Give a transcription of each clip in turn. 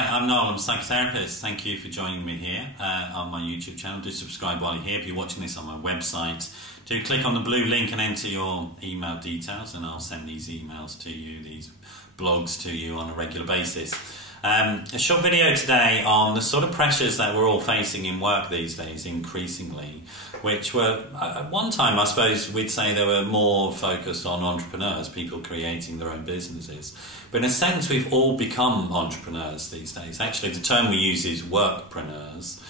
Hi, I'm Noel, I'm a psychotherapist. Thank you for joining me here on my YouTube channel. Do subscribe while you're here. If you're watching this on my website, do click on the blue link and enter your email details, and I'll send these emails to you, these blogs to you on a regular basis. A short video today on the sort of pressures that we're all facing in work these days increasingly, which were, at one time I suppose we'd say they were more focused on entrepreneurs, people creating their own businesses. But in a sense we've all become entrepreneurs these days. Actually the term we use is workpreneurs,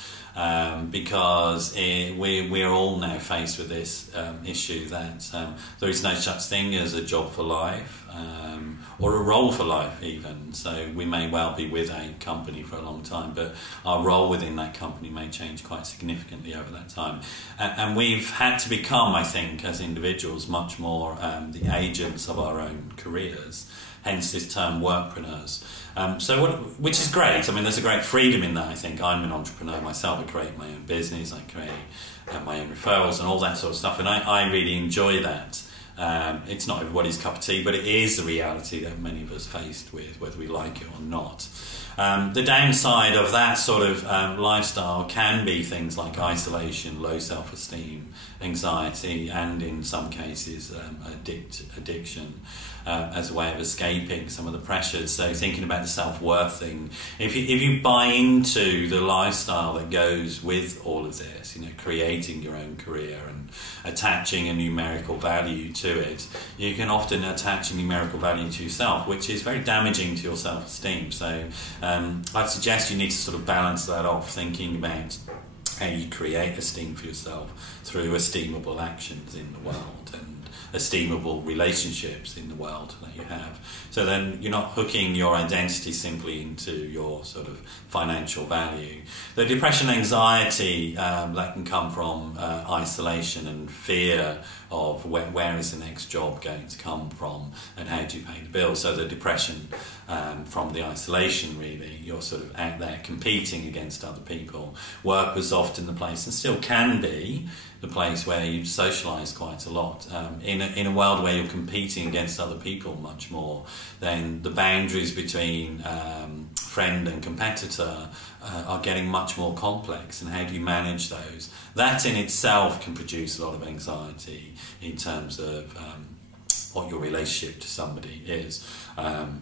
because we're all now faced with this issue that there is no such thing as a job for life, or a role for life even. So we may well be with a company for a long time, but our role within that company may change quite significantly over that time. And we've had to become, I think, as individuals, much more the agents of our own careers. Hence this term workpreneurs. Which is great. I mean, there's a great freedom in that, I think. I'm an entrepreneur myself. I create my own business, I create my own referrals and all that sort of stuff, and I really enjoy that. It's not everybody's cup of tea, but it is the reality that many of us faced with, whether we like it or not. The downside of that sort of lifestyle can be things like isolation, low self-esteem, anxiety, and in some cases addiction as a way of escaping some of the pressures. So thinking about the self-worth thing, if you buy into the lifestyle that goes with all of this, you know, creating your own career and attaching a numerical value to it, you can often attach a numerical value to yourself, which is very damaging to your self-esteem. So I'd suggest you need to sort of balance that off, thinking about how you create esteem for yourself through esteemable actions in the world and esteemable relationships in the world that you have. So then you're not hooking your identity simply into your sort of financial value. The depression, anxiety that can come from isolation and fear of where is the next job going to come from and how do you pay the bills. So the depression from the isolation, really, you're sort of out there competing against other people. Work was often the place, and still can be, the place where you socialise quite a lot. In a world where you're competing against other people much more, then the boundaries between friend and competitor are getting much more complex, and how do you manage those? That in itself can produce a lot of anxiety in terms of what your relationship to somebody is.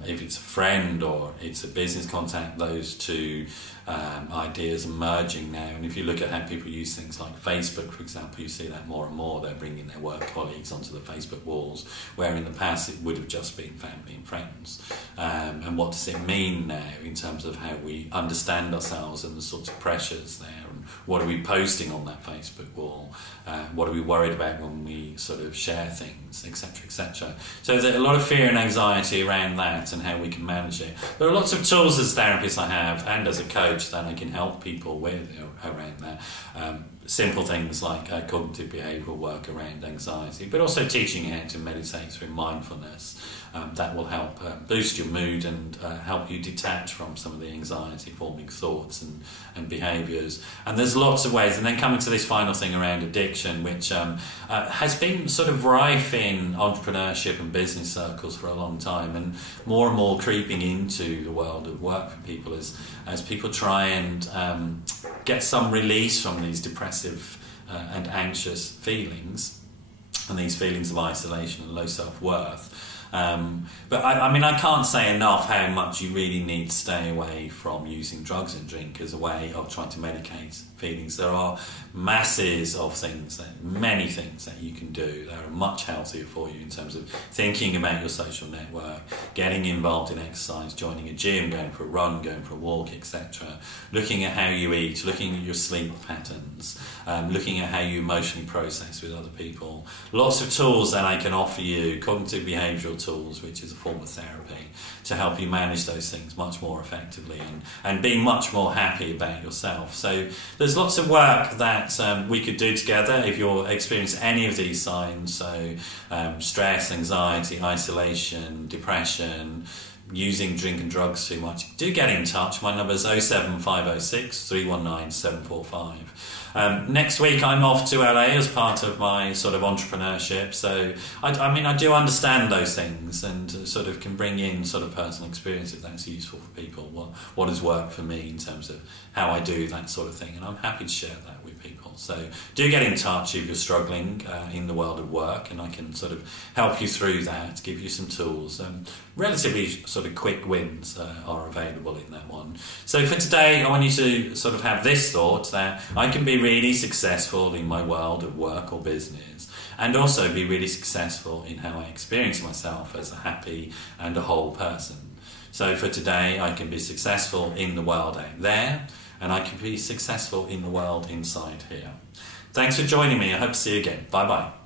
If it's a friend or it's a business contact, those two ideas are merging now. And if you look at how people use things like Facebook, for example, you see that more and more. They're bringing their work colleagues onto the Facebook walls, where in the past it would have just been family and friends. And what does it mean now in terms of how we understand ourselves and the sorts of pressures there? And what are we posting on that Facebook wall? What are we worried about when we sort of share things, etc., etc. So there's a lot of fear and anxiety around that and how we can manage it. There are lots of tools as therapists I have and as a coach that I can help people with around that. Simple things like cognitive behavioural work around anxiety, but also teaching how to meditate through mindfulness. That will help boost your mood and help you detach from some of the anxiety-forming thoughts and behaviours. And there's lots of ways. And then coming to this final thing around addiction, which has been sort of rife in entrepreneurship and business circles for a long time, and more creeping into the world of work for people as people try and get some release from these depressive and anxious feelings, and these feelings of isolation and low self-worth. But I mean, I can't say enough how much you really need to stay away from using drugs and drink as a way of trying to medicate feelings. There are masses of things, many things that you can do that are much healthier for you in terms of thinking about your social network, getting involved in exercise, joining a gym, going for a run, going for a walk, etc. Looking at how you eat, looking at your sleep patterns, looking at how you emotionally process with other people. Lots of tools that I can offer you, cognitive behavioural tools, which is a form of therapy, to help you manage those things much more effectively and be much more happy about yourself. So there's lots of work that we could do together if you're experiencing any of these signs, so stress, anxiety, isolation, depression, using drink and drugs too much, do get in touch. My number is 07506 319 745. Next week I'm off to LA as part of my sort of entrepreneurship, so I do understand those things and sort of can bring in sort of personal experience if that's useful for people, what has worked for me in terms of how I do that sort of thing, and I'm happy to share that with people. So do get in touch if you're struggling in the world of work, and I can sort of help you through that, give you some tools. Relatively sort of quick wins are available in that one. So for today I want you to sort of have this thought that I can be really successful in my world of work or business, and also be really successful in how I experience myself as a happy and a whole person. So for today I can be successful in the world out there, and I can be successful in the world inside here. Thanks for joining me. I hope to see you again. Bye bye.